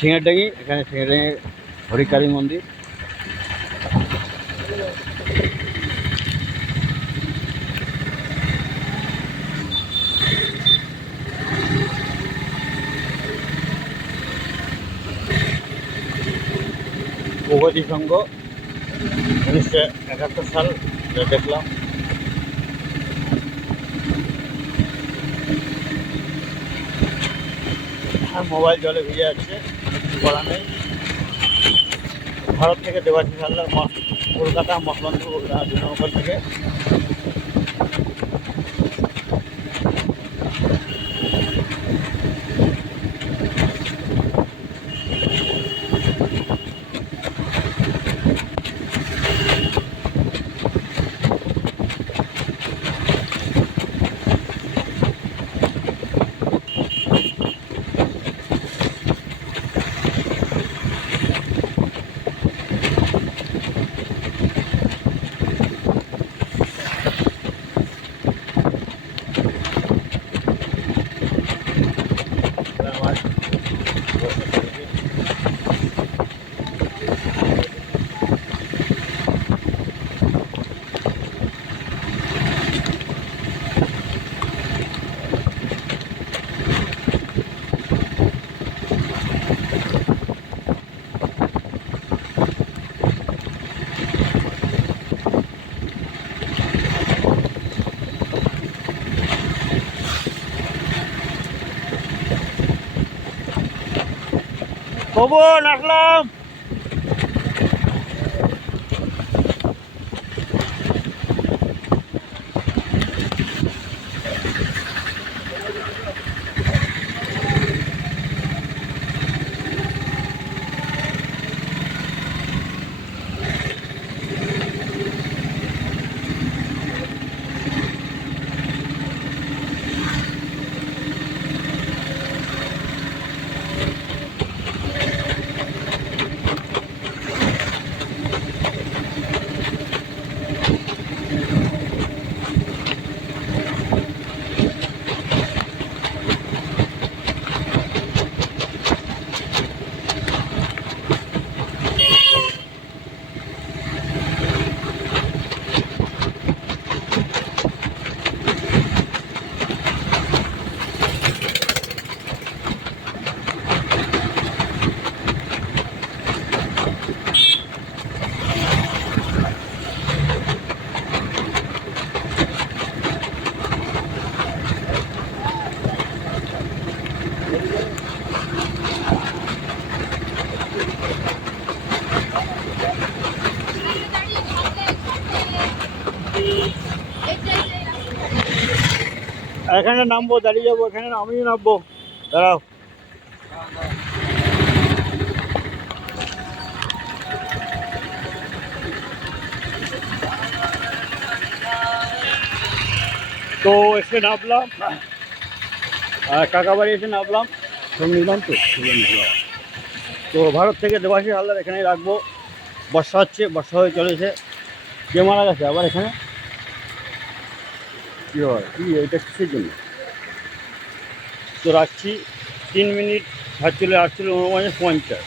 সিংহারডাঙ্গি, এখানে সিংহারডাঙ্গি হরিকালী মন্দির। প্রগতি সংঘ 1971 সাল দেখলাম। মোবাইল জলে ভিজে যাচ্ছে, কিছু করার নেই। ভারত থেকে দেবাশিস হালদার, কলকাতা মসলন্দপুর জনগণ থেকে। খবর আসলাম। এখানে নামবো, দাঁড়িয়ে যাবো, এখানে আমিও নামবো, দাঁড়াও। তো এসে নামলাম, কাকাবাড়ি এসে নামলাম, সব নিলাম। তো ভারত থেকে দেবাশিস হালদার এখানেই রাখবো। বর্ষা হচ্ছে, বর্ষা হয়ে চলেছে। কে মারা গেছে আবার এখানে? কী হয়, কী এটা কিসের জন্য? তো রাখছি। 3 মিনিট 48 49।